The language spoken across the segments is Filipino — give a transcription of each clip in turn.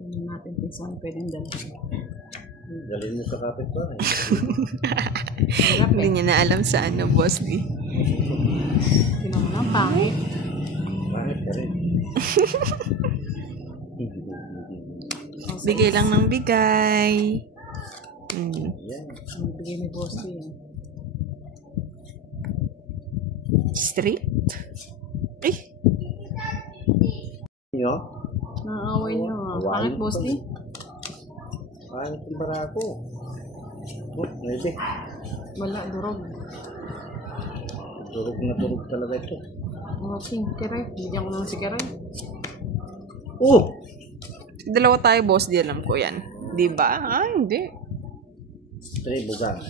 Hindi natin kung saan pwedeng dalhin. Dalhin mo sa kapit ba? Hindi niya na alam sa ano, boss D. Tingnan mo lang, pangit. Pangit ka rin. Bigay lang ng bigay. Yan. Ang bigay ni Boss D. Straight? Eh, Nyo? Naaaway niyo. Pangit, Boss D. Pangit yung barako. Oh, pwede. Wala, durog. Durog na durog talaga ito. Okay, Kiray. Bigyan ko lang si Kiray. Oh! dalawa tayo, boss D. Alam ko yan. Diba? Ah, hindi. Stray bugang.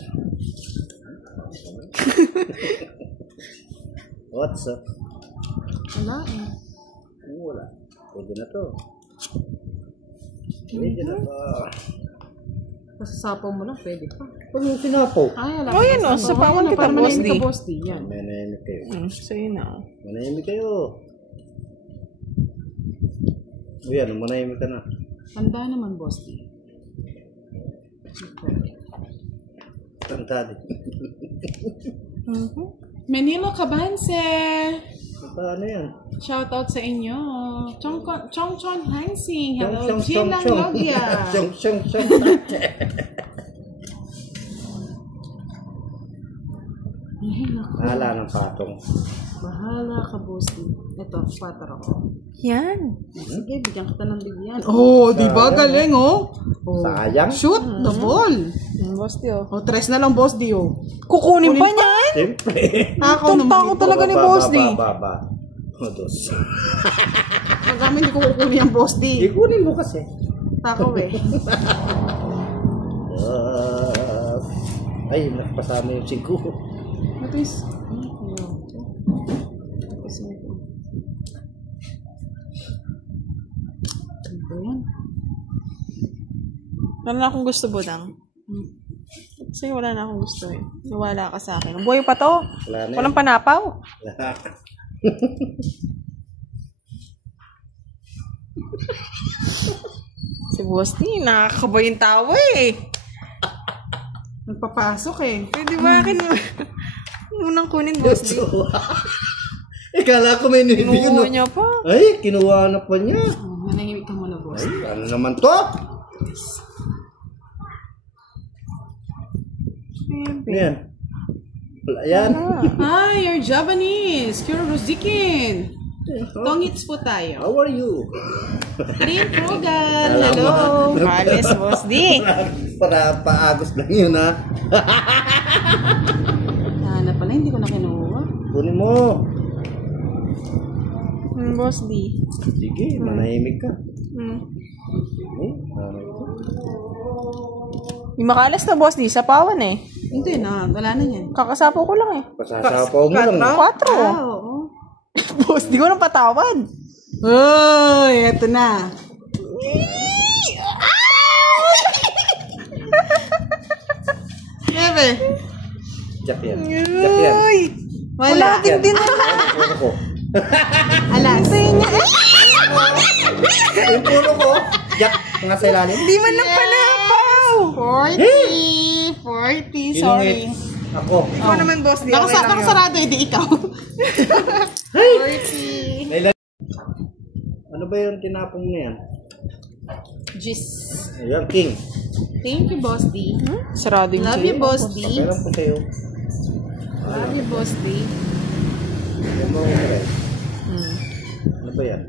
What's up? Wala eh. Wala. Pwede na to. Pwede na to. Pasasapaw mo lang, pwede pa. Pag yung sinapaw. Ay, alam Oh, yan o. Sapawan kita, boss D. Boss D. Yan. Manahimik kayo. So, yun na. Manahimik kayo. O yan, manahimik ka na. Handa naman, Boss D. Tanda din. Manilo Cabanse! Paano yan? Shoutout sa inyo. Chong Chon Hansing. Hello, Chong, Gilang chong. Logia. Chong. Ay, naku. Bahala ng patong. Bahala ka, Boss D. Ito, patter ako. Yan. Sige, bigyan kita ng bigyan. Oh, di ba? Galing, oh. Sayang. Shoot the ball. Boss D, oh. Oh, tres na lang, Boss D, oh. Kukunin pa niyan? Siyempre. Takot talaga ni boss D. Baba. Dos. Pag hindi ko kukunin ang Boss D. Ikunin mo kasi. Tako, eh. Ay, nakapasama yung 5. Ito is... Wala na akong gusto, Budang. Kasi wala na akong gusto eh. Nawala ka sa akin. Buhay pa to. Wala na. Walang panapaw. Si Boss D, nakakaba yung tawa eh. Nagpapasok eh. Pwede ba akin munang kunin, Boss D? Kala ko may nilibig yun. Kinuha niya pa. Ay, kinuha na pa niya. Manahimik ka muna, Boss. Ay, ano naman to? Yan. Wala yan. Hi, you're Javanese. Kuro Rosikin. Tongits po tayo. How are you? Rin Frugal. Hello. Alis, Boss D. Para paagos lang yun, ha? Na pala, hindi ko na kinuha. Kunin mo. Boss D. Sige, manahimik ka. Yung makalas na, Boss D, sapawan eh. Hindi na, wala na yan. Kakasapaw ko lang eh. Pasasapaw mo lang. 4. Oo. Boss D ko nang patawad. Uy, eto na. Bebe. Jack yan. Jack yan. Uy! Wala din din na. Puno ko. Alas. Yung puno ko. Jack, nga sa ilalim. Hindi man lang panapaw. 40, sorry. Ako. Ikaw naman, Boss D. Okay lang yun. Nakasarado, hindi ikaw. 40. Ano ba yung tinapong na yan? Jis. Ayan, King. Thank you, Boss D. Sarado yung Love you, Boss D. Meron po kayo. Love you, Boss D. Ayan mo ako rin. Ano ba yan?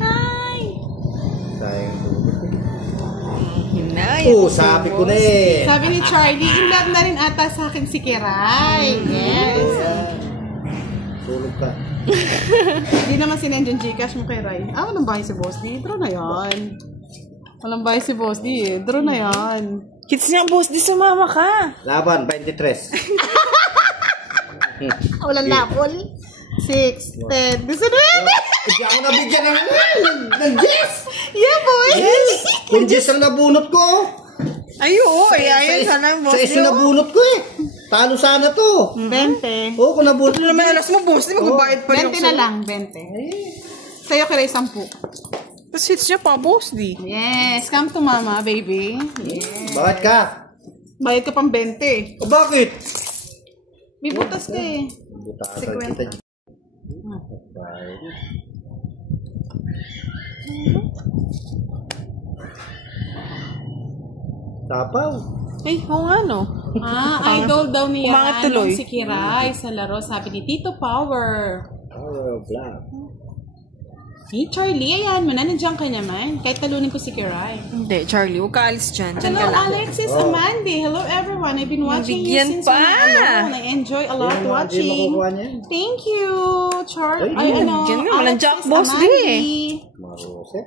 Hi! Sayang tulog. Yun na. Oo, sabi ko na eh. Sabi ni Charlie, in love na rin ata sa akin si Kiray. Yes. Tulog ka. Hindi naman sinend yung Gcash mo kay Ray. Ah, walang bahay si Boss D. Draw na yan. Walang bahay si Boss D eh. Draw na yan. Kids niya, Boss D, sumama ka. Laban, 23. Walang lapol. 6, 10, 19. Hindi ako nabigyan ng Jess. Yeah, boy. Yes. Kung Jess ang nabunot ko. Ay, oo. Ayan, sana, Boss Sa D. iso nabunot ko eh. Talo sana to. 20. Oo, kung nabulto Ano naman alas mo, boss? Di magbabayad pa rin 20 na lang, 20. Sa'yo kaya 10. Tapos hits niya pa, boss, di. Yes, come to mama, baby. Yes. Bakit ka? Bayad ka pang 20. O bakit? May butas ka eh. Butasan 50. kita. Tapaw. Ay, oo nga, no? Idol daw niya. Umangat tuloy. Si Kiray sa laro. Sabi ni Tito Power. Power of Black. Hey, Charlie, ayan mo na. Nandiyan ka naman. Kahit talunin ko si Kiray. Hindi, Charlie, huwag ka alis dyan. Dyan Hello, ka lang. Alexis, Amandi. Hello, everyone. I've been watching you Bigyan since pa. we were alone. I enjoy a lot Hindi mo watching. makukuha niyan. Thank you, Charlie. Ay, bigyan mo. Walang jack boss di eh. Marose.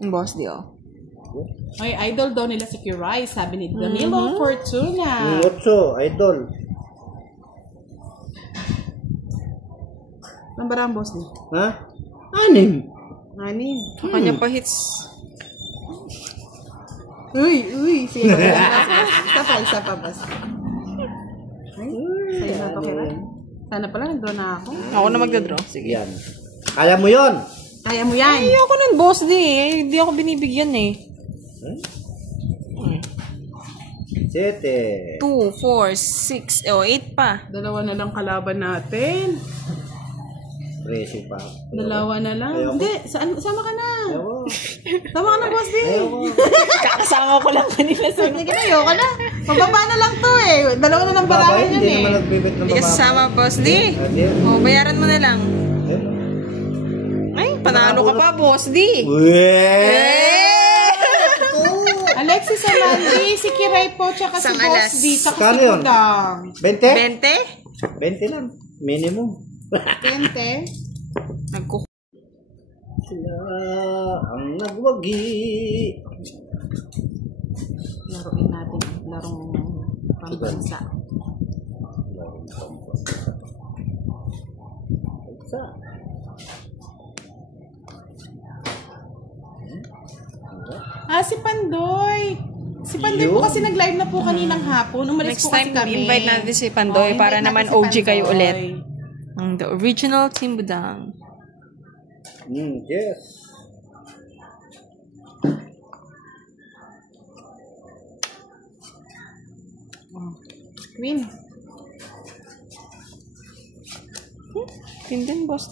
Boss, di, oh. Ay, idol daw nila si Kiray. Sabi ni Danilo Fortuna. Otso, idol. Nambarang boss ni? Ha? Anim. Anim. Sa kanya pa hits. Uy. Sige, isa pa, boss. Ay, sa'yo na to, Kiray. Sana pala, nag-draw na ako. Ako na magdadraw. Sige. Yan. Kaya mo yon. Kaya mo yan. Ay, ako nun, boss, di. Hindi ako binibigyan, eh. 7. 2, 4, 6, 8 pa. Dalawa na lang kalaban natin. Presyo pa. Dalawa na lang. Ayoko. Hindi, sama ka na. Ayaw. Sama ka na, boss din. Kakasama ko lang kanina sa Sige na, ayoko na. Mababa na lang to eh. Dalawa na lang barahan yan Hindi eh. naman nagbibit ng Hindi ka sasama, boss, di. O, bayaran mo na lang. Ay, panalo ka pa, boss, di. Alexis Amandi, si Kiray po, tsaka si Isang Boss alas. D, tsaka si Kano yun? Kudang. 20? 20? 20 lang. Minimum. 20. Nagkukuha. Sila ang nagwagi. Laruin natin. Larong pambansa. Sa. Si Pandoy. Si Pandoy po kasi nag-live na po kaninang hapon. Umalis Next po kasi time, kami. invite natin si Pandoy para invite naman natin si OG kayo Pandoy. ulit. The original Team Budang. Yes. Queen. Yun din, boss.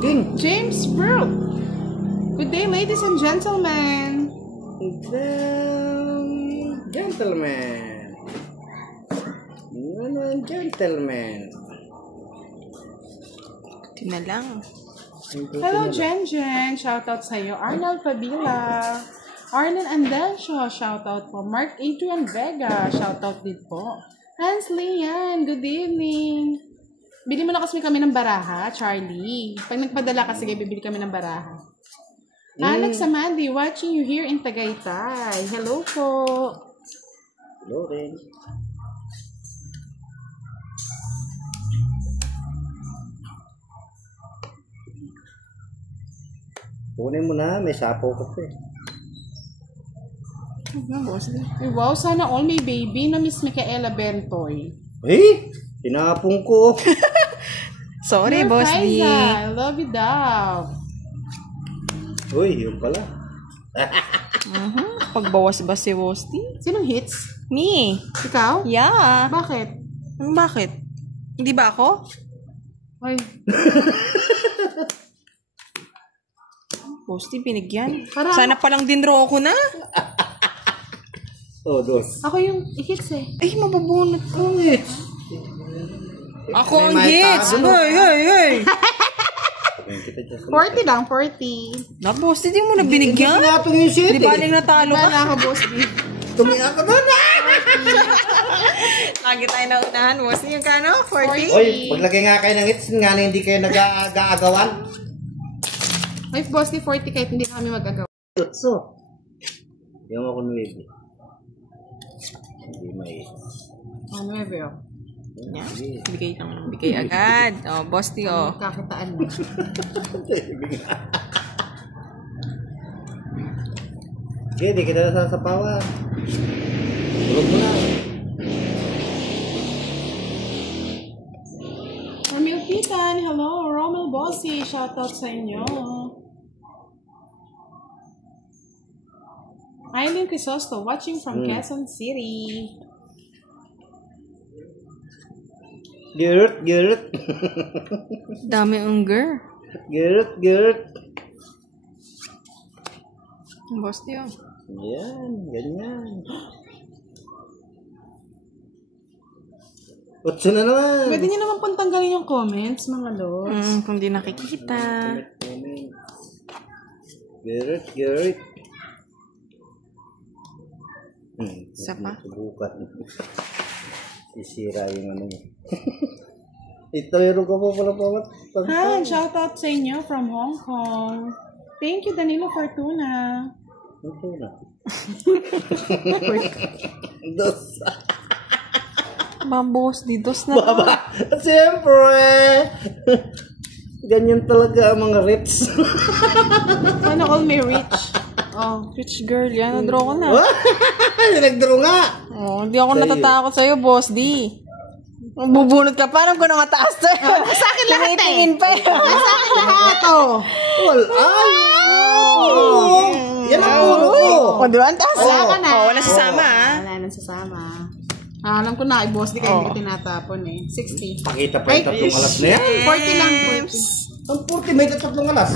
King. James Brooke. Good day, ladies and gentlemen. Gentlemen. Gentlemen. Ito na lang. Hello, Jen. Shoutout sa'yo. Arnold Fabila. Arlen Andelcio. Shoutout po. Mark Adrian Vega. Shoutout din po. Hans Lian. Good evening. Bili mo na kasi kami ng baraha, Charlie. Pag nagpadala kasi kayo, bibili kami ng baraha. Alex Amandi, watching you here in Tagaytay. Hello po. Hello rin. Kunin mo na, may sapo ko pa eh. Ay, wow, sana all may baby na Miss Micaela Bentoy. Eh, tinapong ko. Sorry, boss D. I love you daw. Uy, yun pala. Pagbawas ba si boss D? Sinong hits? Me. Ikaw? Yeah. Bakit? Bakit? Hindi ba ako? Ay, Boss D, binigyan. Parang- Sana palang dinro ko na. Oh, dos. ako yung hits eh. Ay, mabubunot ko. Ako ang may hits. tago. Hey. 40 lang, 40. Na, boss D, di mo na binigyan. Tinapong yung shit Di eh. baling natalo Iba ka. na ako, boss B. Tumiyak ka doon ah! Lagi tayo na unahan, boss D. Yung kano? 40? Uy, paglagay nga kayo ng hits, nga na hindi kayo nag-aagawan. Ay, boss D, 40 kahit hindi kami mag-agaw. Tutso. Yung ako nuwebe. Hindi may... Ano, Ebe, oh. Yeah. Bigay lang. Bigay agad. Oh, boss D, oh. Kakitaan mo. Sige, di kita nasasapawan. Tulog mo na. Romel Pitan, hello. Romel Bossy, shoutout sa inyo. Aileen Crisosto, watching from Quezon City. Gerut. Dami ungger. Gerut. Boss Dio. Yan, ganyan. 8 na naman. Pwede nyo naman pong tanggalin yung comments, mga lods. Kung di nakikita. Gerut. Isa pa? Subukan. Sisira yung ano mo. Ito, meron ka po pala po. Han, shoutout sa inyo from Hong Kong. Thank you, Danilo Fortuna. Ito na. Dos. Boss, di dos na. Baba. Siyempre. Ganyan talaga ang mga rich. Sana all may reach. Oh, rich girl yan. Na-draw ko na. Nag-draw nga. Oh, hindi ako natatakot sa'yo, boss. Di. Bubunot ka pa. Alam ko na mataas sa'yo. Sa akin lahat eh. Tingin pa yun. Sa akin lahat oh. Yan ang puro ko. O, di ba? Ang taas. Wala ka na. Oh, wala sasama, ah. Wala nang sasama. Alam ko na, boss, di kayo hindi tinatapon eh. 60. Pakita pa yung tatlong alas na yan. 40 lang, 40. Ang 40 may tatlong alas.